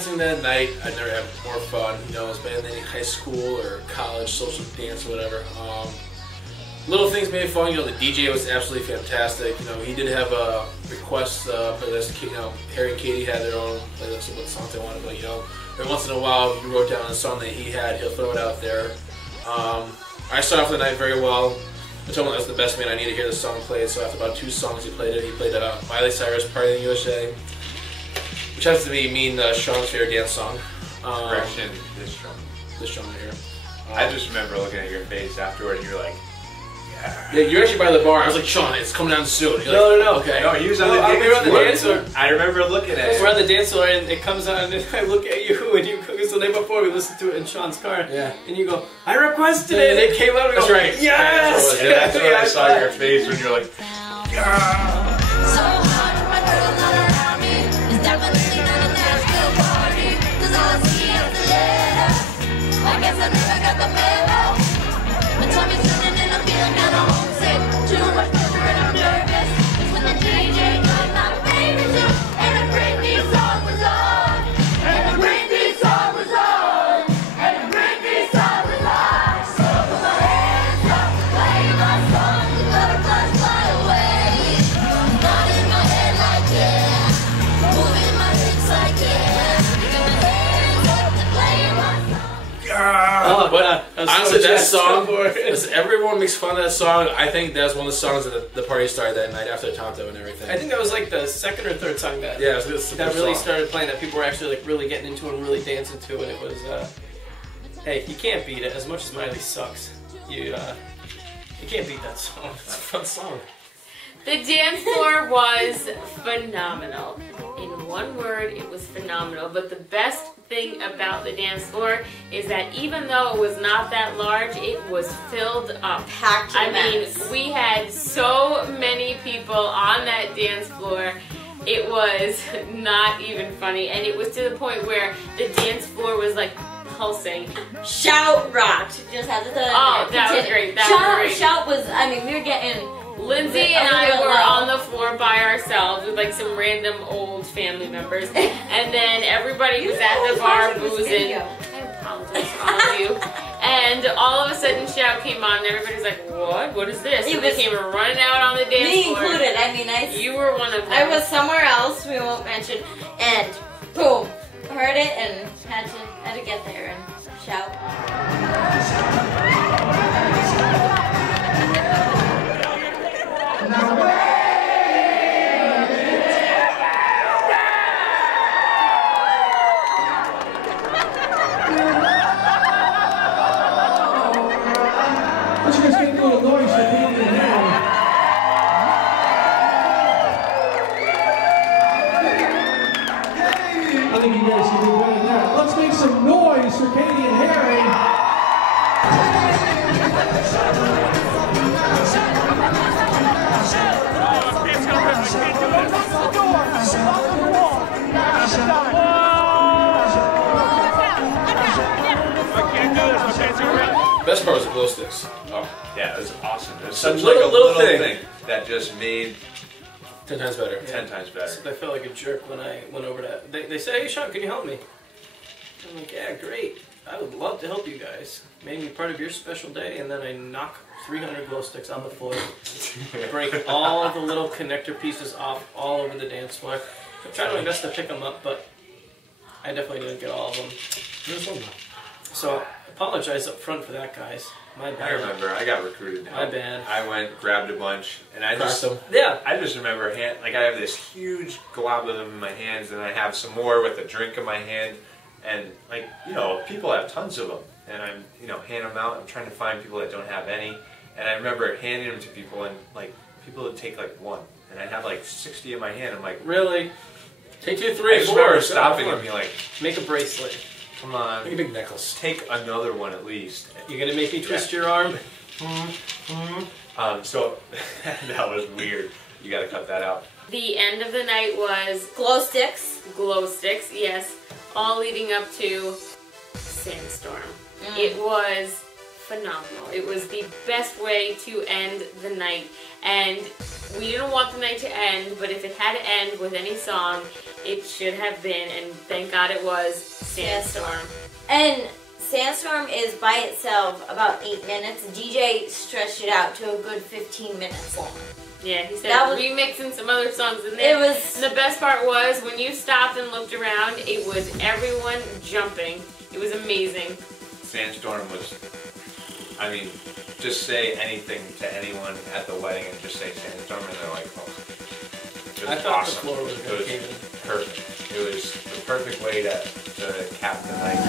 dancing that night, I never had more fun. You know, it was better than any high school or college social dance or whatever. Little things made it fun. You know, the DJ was absolutely fantastic. You know, he did have a request playlist. You know, Harry and Katie had their own playlist of what songs they wanted, but you know, every once in a while, if you wrote down a song that he had, he'll throw it out there. I started off the night very well. I told him that was the best man. I need to hear the song played. So after about 2 songs, he played it. He played Miley Cyrus, "Party in the USA," which happens to be me and Sean's favorite dance song. Correction, this drum. This drum right here. I just remember looking at your face afterward, and you're like, yeah, you're actually by the bar. I was like, Sean, it's coming down soon. No. Okay. no, he was on the dance floor. I remember looking at it. We're on the dance floor and it comes on and I look at you and you so the day before we listened to it in Sean's car. Yeah. And you go, I requested it, and it came out and That's go, right. Yes! Yeah, that's when I saw your face when you're like, yeah. So hard with my girls all around me. It's definitely not a Nashville party. 'Cause all I see is the letter. I guess I never got the memo. My tummy's turning and I'm feeling kinda homesick. Too much pressure and I'm nervous. It's when the DJ comes my favorite tune. And the Britney song was on. And the Britney song was on. And the Britney song was on. So put my hands up, play my song. The butterflies fly away. Nodding my head like yeah. Moving my hips like yeah. Got my hands up to play my song. Oh, But God. honestly, that song, for everyone makes fun of that song. I think that's one of the songs that the party started that night after Tonto and everything. I think that was like the second or third song that Yeah, it was that really started playing, that people were actually like really getting into and really dancing to, and it was hey, you can't beat it. As much as Miley sucks, you can't beat that song. It's a fun song. The dance floor was phenomenal. In one word, it was phenomenal. But the best thing about the dance floor is that even though it was not that large, it was filled up. Packed to I the mean, max. we had so many people on that dance floor. It was not even funny. And it was to the point where the dance floor was like pulsing. Shout rocked. Just had to tell you. Oh, that was great. That was great. Shout was, I mean, we were getting... Lindsay and I were on the floor by ourselves with like some random old family members, and then everybody was at the bar boozing. I apologize to all of you. And all of a sudden, Shout came on, and everybody's like, "What? What is this?" And they came running out on the dance Me floor. included. I mean, You were one of them. I was somewhere else, we won't mention, and boom, heard it and had to get there and shout. Let's just get a little noise for people to hear. I think you guys can do better than that. Let's make some noise for Katie and Harry. Best part was the glow sticks. Oh, yeah, it was awesome. It was Such such like like a a little little thing. thing that just made 10 times better. 10 times better. I felt like a jerk when I went over to... They said, hey, Sean, can you help me? I'm like, yeah, great. I would love to help you guys. Made me part of your special day, and then I knock 300 glow sticks on the floor. Break all the little connector pieces off all over the dance floor. I'm trying my best to pick them up, but I definitely didn't get all of them. So I apologize up front for that, guys. My bad. I remember, I got recruited to help. My bad. I went, grabbed a bunch, and I Cracked just... them. Yeah. I just remember, like, I have this huge glob of them in my hands, and I have some more with a drink in my hand, and, like, you know, people have tons of them, and I'm, you know, handing them out. I'm trying to find people that don't have any, and I remember handing them to people, and, like, people would take, like, one, and I'd have, like, 60 in my hand. I'm like, Really? Take 2, I 3, just 4. remember stopping and being like, Make a bracelet. come on, Make a big necklace. take another one at least. You're gonna make me twist your arm? So, that was weird. You gotta cut that out. The end of the night was Glow sticks. glow sticks, yes, all leading up to Sandstorm. It was phenomenal. It was the best way to end the night, and we didn't want the night to end, but if it had to end with any song, it should have been, and thank God it was, Sandstorm. And Sandstorm is by itself about 8 minutes. DJ stretched it out to a good 15 minutes long. Yeah, he started remixing some other songs in there. It was... And the best part was, when you stopped and looked around, it was everyone jumping. It was amazing. Sandstorm was, I mean, just say anything to anyone at the wedding and just say Sandstorm and they're like, oh. It was I thought awesome. the floor was It going was to cave in. perfect. It was the perfect way to cap the night.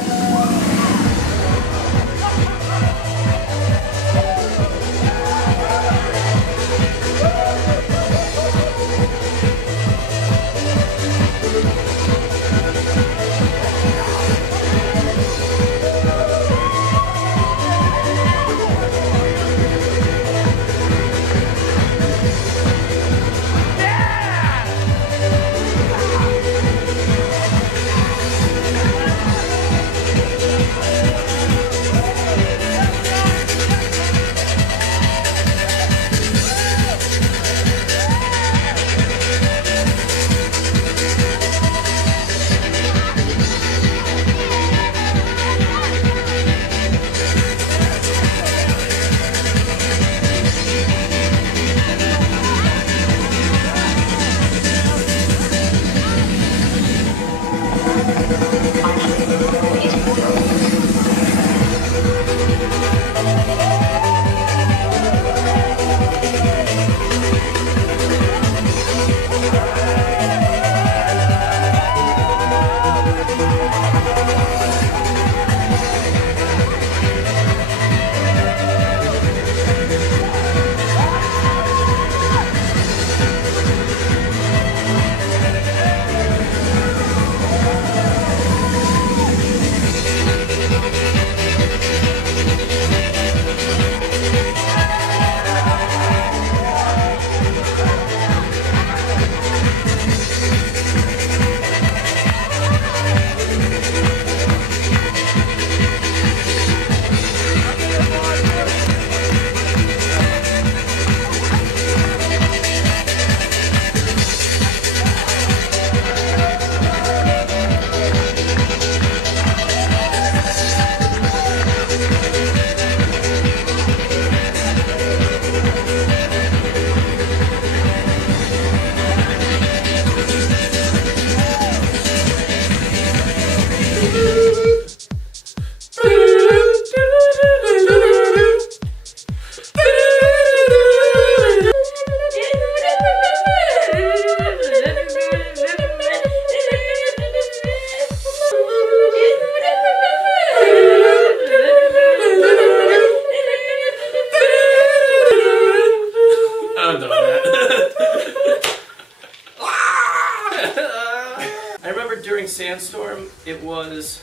Sandstorm, it was,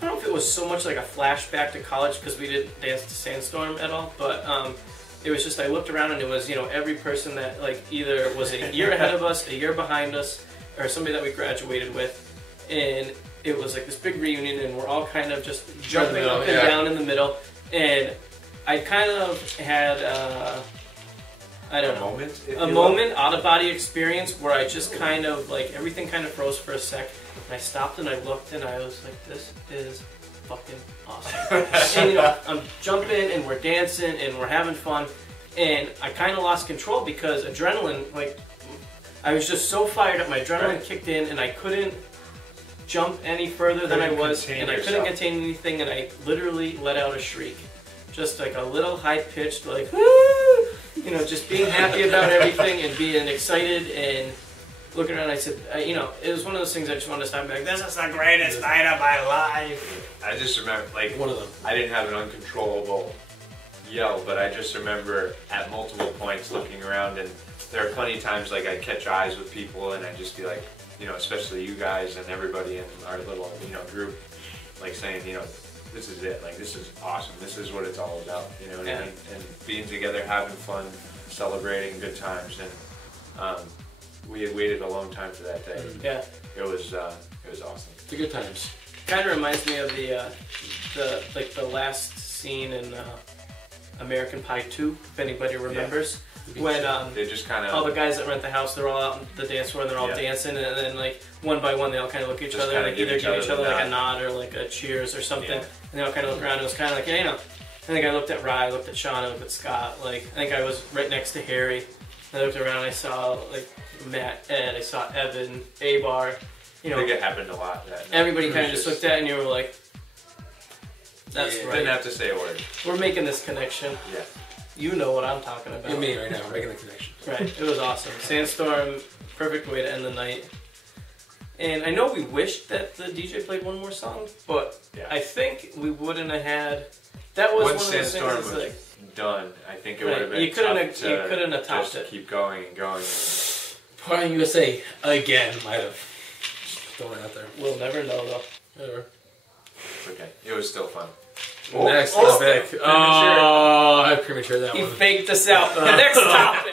I don't know if it was so much like a flashback to college because we didn't dance to Sandstorm at all, but it was just, I looked around and it was, you know, every person that like either was a year ahead of us, a year behind us, or somebody that we graduated with, and it was like this big reunion and we're all kind of just jumping up and down in the middle, and I kind of had, I don't know, a moment, out-of-body experience where I just kind of, like, everything kind of froze for a sec, and I stopped and I looked and I was like, this is fucking awesome. And, you know, I'm jumping and we're dancing and we're having fun, and I kind of lost control because adrenaline, like, I was just so fired up, my adrenaline kicked in and I couldn't jump any further than I was, and I couldn't contain anything, and I literally let out a shriek. Just like a little high-pitched, like, woo! You know, just being happy about everything and being excited and looking around. I said, you know, it was one of those things I just wanted to stop and be like, this is the greatest night of my life. I just remember, like, one of them. I didn't have an uncontrollable yell, but I just remember at multiple points looking around, and there are plenty of times, like, I'd catch eyes with people and I'd just be like, you know, especially you guys and everybody in our little, you know, group, like saying, you know, this is it, like, this is awesome, this is what it's all about, you know what I mean? And being together, having fun, celebrating good times, and we had waited a long time for that day. Yeah. It was awesome. The good times. Kind of reminds me of the last scene in American Pie 2, if anybody remembers. When they just kind all the of guys that rent the house, they're all out on the dance floor and they're all dancing, and then like one by one they all kind of look at each Just other, kinda like give either each give other each the other like a nod. nod or like a cheers or something, Yeah. and they all kind of look around. It was kind of like, yeah, you know. I think I looked at Rye, I looked at Sean, I looked at Scott. Like I think I was right next to Harry. I looked around, I saw like Matt, Ed, I saw Evan, Abar. You I know, think it happened a lot. everybody It kind of was just looked at it and you were like, "That's Yeah. right. Didn't have to say a word. We're making this connection." Yeah. You know what I'm talking about. You and me right now, we're making the connection. Right, it was awesome. Sandstorm, perfect way to end the night. And I know we wished that the DJ played one more song, but Yeah. I think we wouldn't have had. That was Once one of those Sandstorm things. was That's like, done, I think it Right. would have been You couldn't tough have- to you couldn't have topped just it. keep going and going. Prime USA again might have thrown it out there. we'll never know though. Whatever. It's okay. It was still fun. Next topic. Premature. Oh, I premature that He one. faked us out. Next topic.